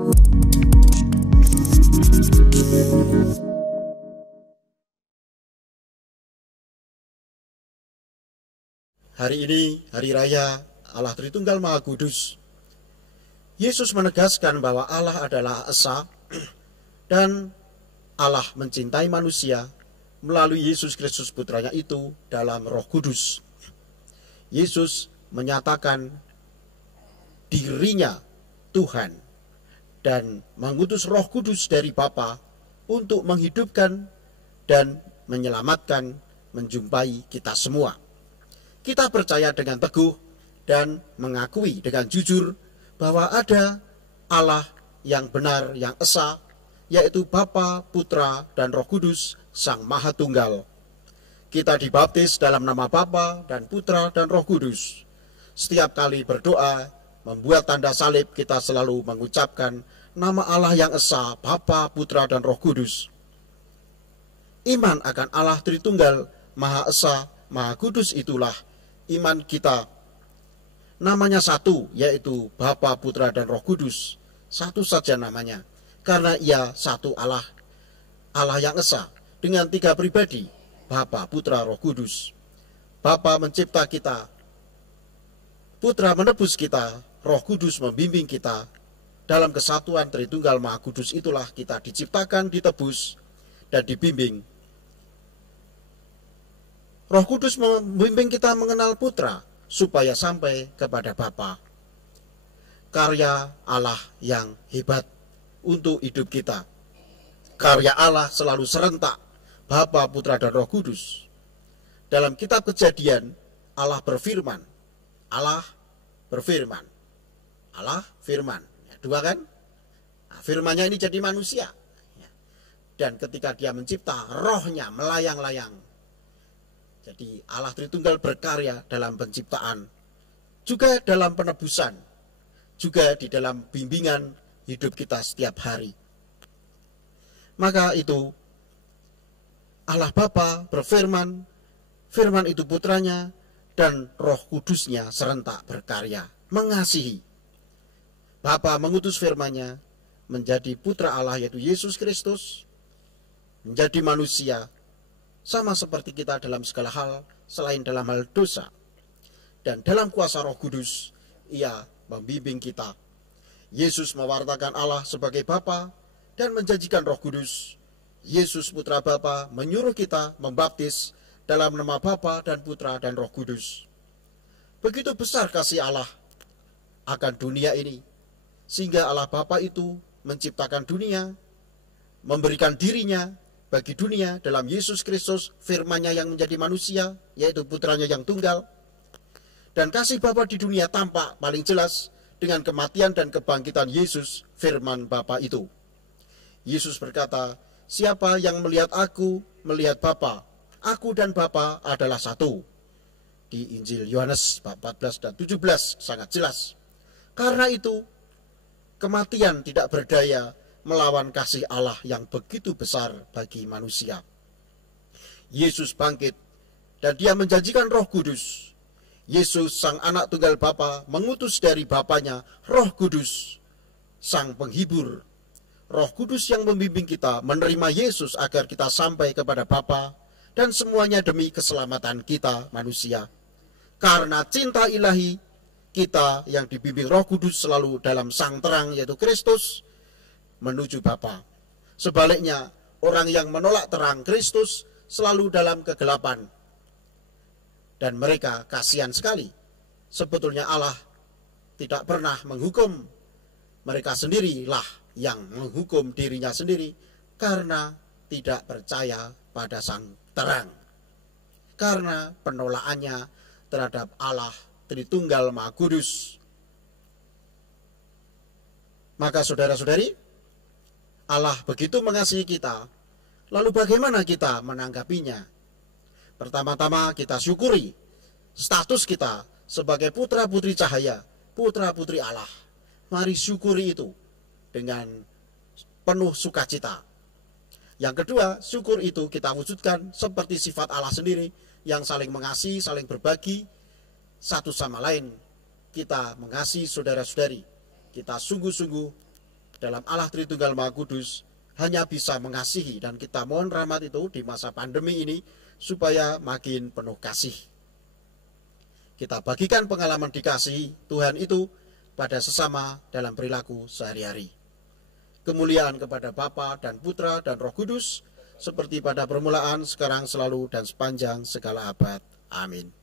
Hari ini, Hari Raya Allah Tritunggal Maha Kudus. Yesus menegaskan bahwa Allah adalah Esa dan Allah mencintai manusia melalui Yesus Kristus putranya itu dalam Roh Kudus. Yesus menyatakan dirinya Tuhan dan mengutus Roh Kudus dari Bapa untuk menghidupkan dan menyelamatkan, menjumpai kita semua. Kita percaya dengan teguh dan mengakui dengan jujur bahwa ada Allah yang benar, yang Esa, yaitu Bapa, Putra, dan Roh Kudus, Sang Maha Tunggal. Kita dibaptis dalam nama Bapa dan Putra dan Roh Kudus. Setiap kali berdoa, membuat tanda salib, kita selalu mengucapkan nama Allah yang Esa, Bapa, Putra, dan Roh Kudus. Iman akan Allah Tritunggal, Maha Esa, Maha Kudus itulah iman kita. Namanya satu, yaitu Bapa, Putra, dan Roh Kudus. Satu saja namanya, karena ia satu Allah, Allah yang Esa, dengan tiga pribadi, Bapa, Putra, Roh Kudus. Bapa mencipta kita, Putra menebus kita, Roh Kudus membimbing kita. Dalam kesatuan Tritunggal Maha Kudus itulah kita diciptakan, ditebus, dan dibimbing. Roh Kudus membimbing kita mengenal Putra, supaya sampai kepada Bapa. Karya Allah yang hebat untuk hidup kita. Karya Allah selalu serentak, Bapa, Putra, dan Roh Kudus. Dalam kitab Kejadian, Allah berfirman. Allah berfirman. Allah firman. Ya, dua kan? Nah, firmannya ini jadi manusia. Dan ketika dia mencipta, rohnya melayang-layang. Jadi Allah Tritunggal berkarya dalam penciptaan, juga dalam penebusan, juga di dalam bimbingan hidup kita setiap hari. Maka itu Allah Bapa berfirman, firman itu putranya, dan Roh Kudusnya serentak berkarya, mengasihi. Bapa mengutus firman-Nya menjadi putra Allah yaitu Yesus Kristus, menjadi manusia, sama seperti kita dalam segala hal, selain dalam hal dosa. Dan dalam kuasa Roh Kudus, ia membimbing kita. Yesus mewartakan Allah sebagai Bapa dan menjanjikan Roh Kudus. Yesus Putra Bapa menyuruh kita membaptis dalam nama Bapa dan Putra dan Roh Kudus. Begitu besar kasih Allah akan dunia ini, sehingga Allah Bapa itu menciptakan dunia, memberikan dirinya bagi dunia dalam Yesus Kristus, firman-Nya yang menjadi manusia, yaitu putranya yang tunggal. Dan kasih Bapa di dunia tampak paling jelas dengan kematian dan kebangkitan Yesus, firman Bapa itu. Yesus berkata, siapa yang melihat aku, melihat Bapa. Aku dan Bapa adalah satu. Di Injil Yohanes bab 14 dan 17 sangat jelas. Karena itu, kematian tidak berdaya melawan kasih Allah yang begitu besar bagi manusia. Yesus bangkit dan dia menjanjikan Roh Kudus. Yesus sang anak tunggal Bapa mengutus dari Bapanya Roh Kudus, sang penghibur. Roh Kudus yang membimbing kita menerima Yesus agar kita sampai kepada Bapa, dan semuanya demi keselamatan kita manusia. Karena cinta ilahi, kita yang dibimbing Roh Kudus selalu dalam sang terang yaitu Kristus, menuju Bapa. Sebaliknya, orang yang menolak terang Kristus selalu dalam kegelapan. Dan mereka kasihan sekali. Sebetulnya Allah tidak pernah menghukum. Mereka sendirilah yang menghukum dirinya sendiri karena tidak percaya pada sang terang. Karena penolakannya terhadap Allah Tritunggal Maha Kudus. Maka saudara-saudari, Allah begitu mengasihi kita, lalu bagaimana kita menanggapinya? Pertama-tama kita syukuri status kita sebagai putra-putri cahaya, putra-putri Allah. Mari syukuri itu dengan penuh sukacita. Yang kedua, syukur itu kita wujudkan seperti sifat Allah sendiri yang saling mengasihi, saling berbagi satu sama lain. Kita mengasihi saudara-saudari. Kita sungguh-sungguh dalam Allah Tritunggal Maha Kudus hanya bisa mengasihi, dan kita mohon rahmat itu di masa pandemi ini supaya makin penuh kasih. Kita bagikan pengalaman dikasihi Tuhan itu pada sesama dalam perilaku sehari-hari. Kemuliaan kepada Bapa dan Putra dan Roh Kudus, seperti pada permulaan, sekarang, selalu, dan sepanjang segala abad. Amin.